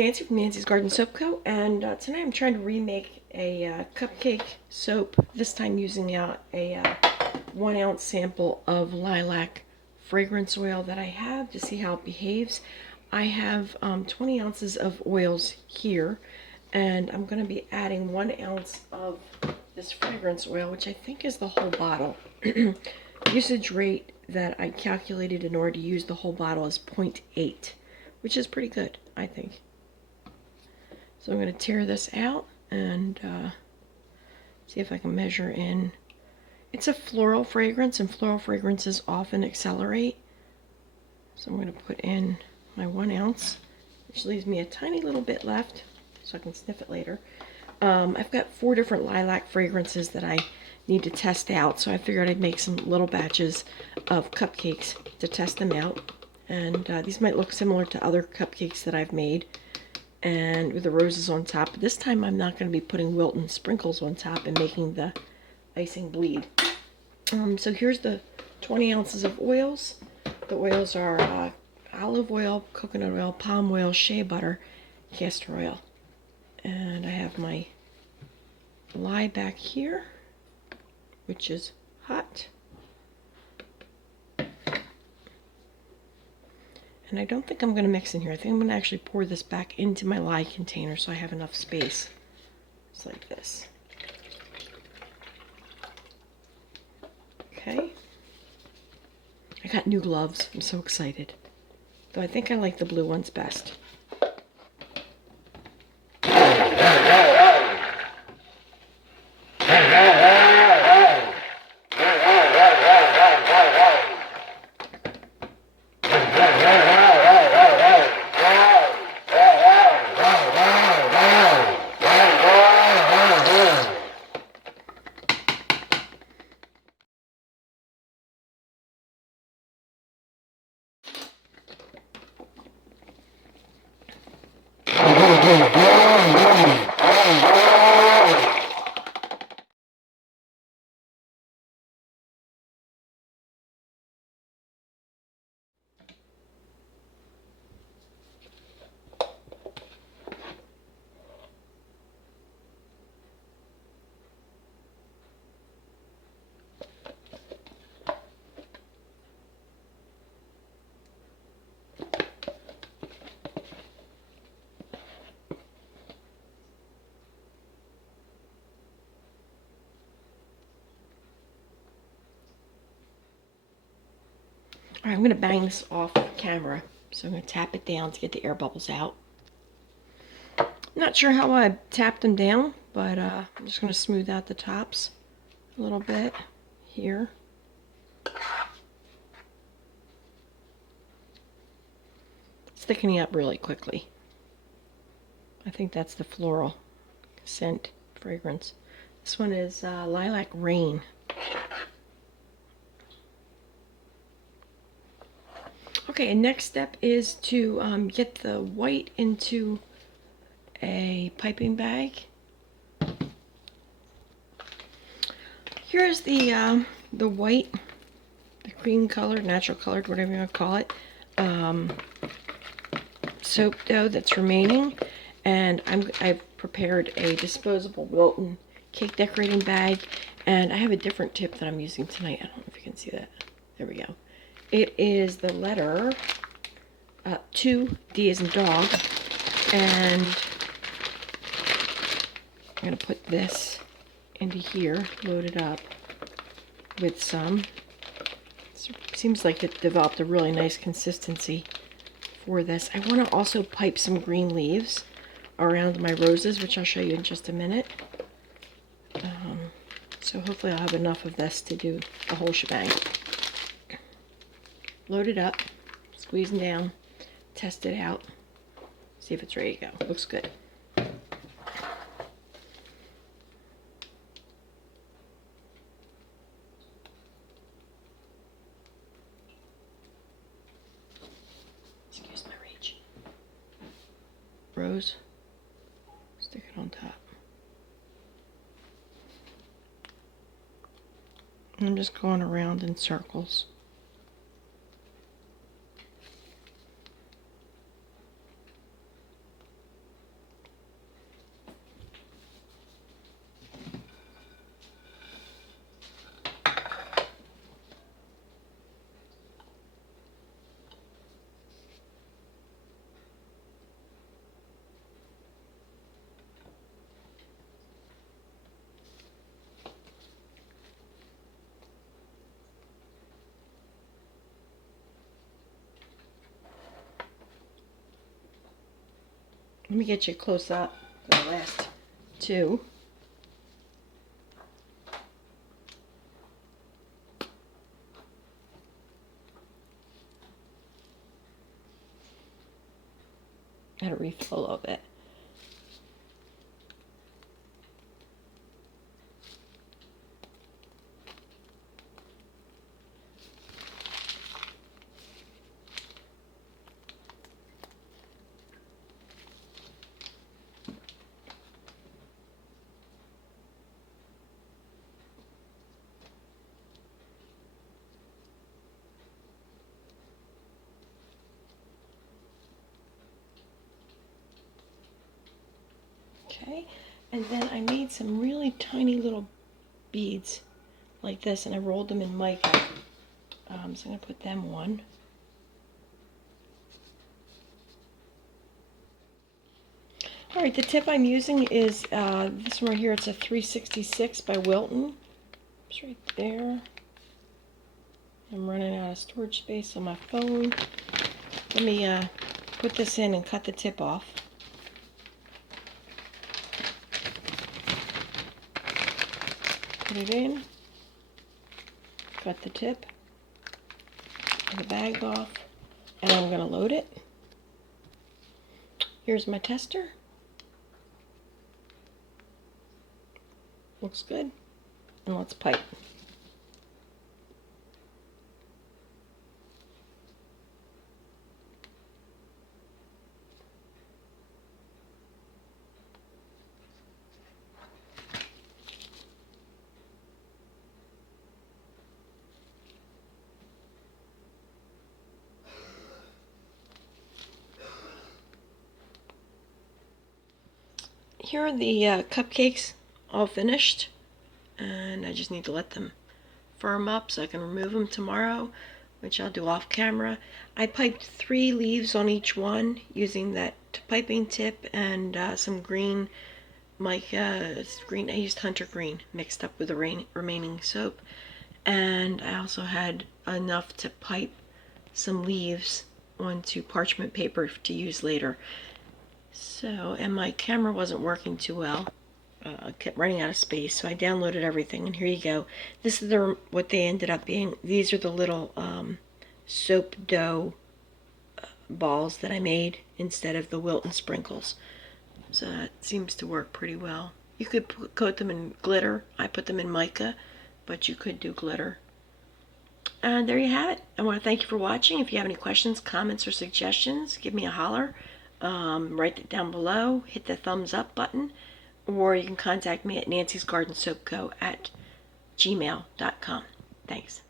Nancy from Nancy's Garden Soap Co. And tonight I'm trying to remake a cupcake soap, this time using a 1 ounce sample of lilac fragrance oil that I have to see how it behaves. I have 20 ounces of oils here, and I'm going to be adding 1 ounce of this fragrance oil, which I think is the whole bottle. Usage rate that I calculated in order to use the whole bottle is 0.8, which is pretty good, I think. So I'm going to tear this out and see if I can measure in. It's a floral fragrance, and floral fragrances often accelerate. So I'm going to put in my 1 ounce, which leaves me a tiny little bit left, so I can sniff it later. I've got 4 different lilac fragrances that I need to test out, so I figured I'd make some little batches of cupcakes to test them out. And these might look similar to other cupcakes that I've made, and with the roses on top. But this time I'm not going to be putting Wilton sprinkles on top and making the icing bleed. So here's the 20 ounces of oils. The oils are olive oil, coconut oil, palm oil, shea butter, castor oil. And I have my lye back here, which is hot. And I don't think I'm going to mix in here. I think I'm going to actually pour this back into my lye container so I have enough space. Just like this. Okay. I got new gloves. I'm so excited. Though I think I like the blue ones best. Alright, I'm going to bang this off camera. So I'm going to tap it down to get the air bubbles out. Not sure how I tapped them down, but I'm just going to smooth out the tops a little bit here. It's thickening up really quickly. I think that's the floral scent fragrance. This one is Lilac Rain. Okay, and next step is to get the white into a piping bag. Here's the white, the cream colored, natural colored, whatever you want to call it, soap dough that's remaining, and I've prepared a disposable Wilton cake decorating bag, and I have a different tip that I'm using tonight. I don't know if you can see that. There we go. It is the letter 2, D as in dog, and I'm going to put this into here, load it up with some. It seems like it developed a really nice consistency for this. I want to also pipe some green leaves around my roses, which I'll show you in just a minute. So hopefully I'll have enough of this to do the whole shebang. Load it up, squeeze them down, test it out, see if it's ready to go. Looks good. Excuse my reach. Rose, stick it on top. I'm just going around in circles. Let me get you close up for the last two. I had to refill a little bit. Okay, and then I made some really tiny little beads like this, and I rolled them in mica. So I'm going to put them on. Alright, the tip I'm using is this one right here. It's a 366 by Wilton. It's right there. I'm running out of storage space on my phone. Let me put this in and cut the tip off. Put it in. Cut the tip. Get the bag off. And I'm going to load it. Here's my tester. Looks good. And let's pipe. Here are the cupcakes all finished, and I just need to let them firm up so I can remove them tomorrow, which I'll do off camera. I piped 3 leaves on each one using that piping tip and some green mica. Green, I used hunter green mixed up with the remaining soap, and I also had enough to pipe some leaves onto parchment paper to use later. So, and my camera wasn't working too well. I kept running out of space, so I downloaded everything, and here you go. This is what they ended up being. These are the little soap dough balls that I made instead of the Wilton sprinkles. So that seems to work pretty well. You could coat them in glitter. I put them in mica, but you could do glitter. And there you have it. I want to thank you for watching. If you have any questions, comments, or suggestions, give me a holler. Write it down below. Hit the thumbs up button. Or you can contact me at nancysgardensoapco@gmail.com. Thanks.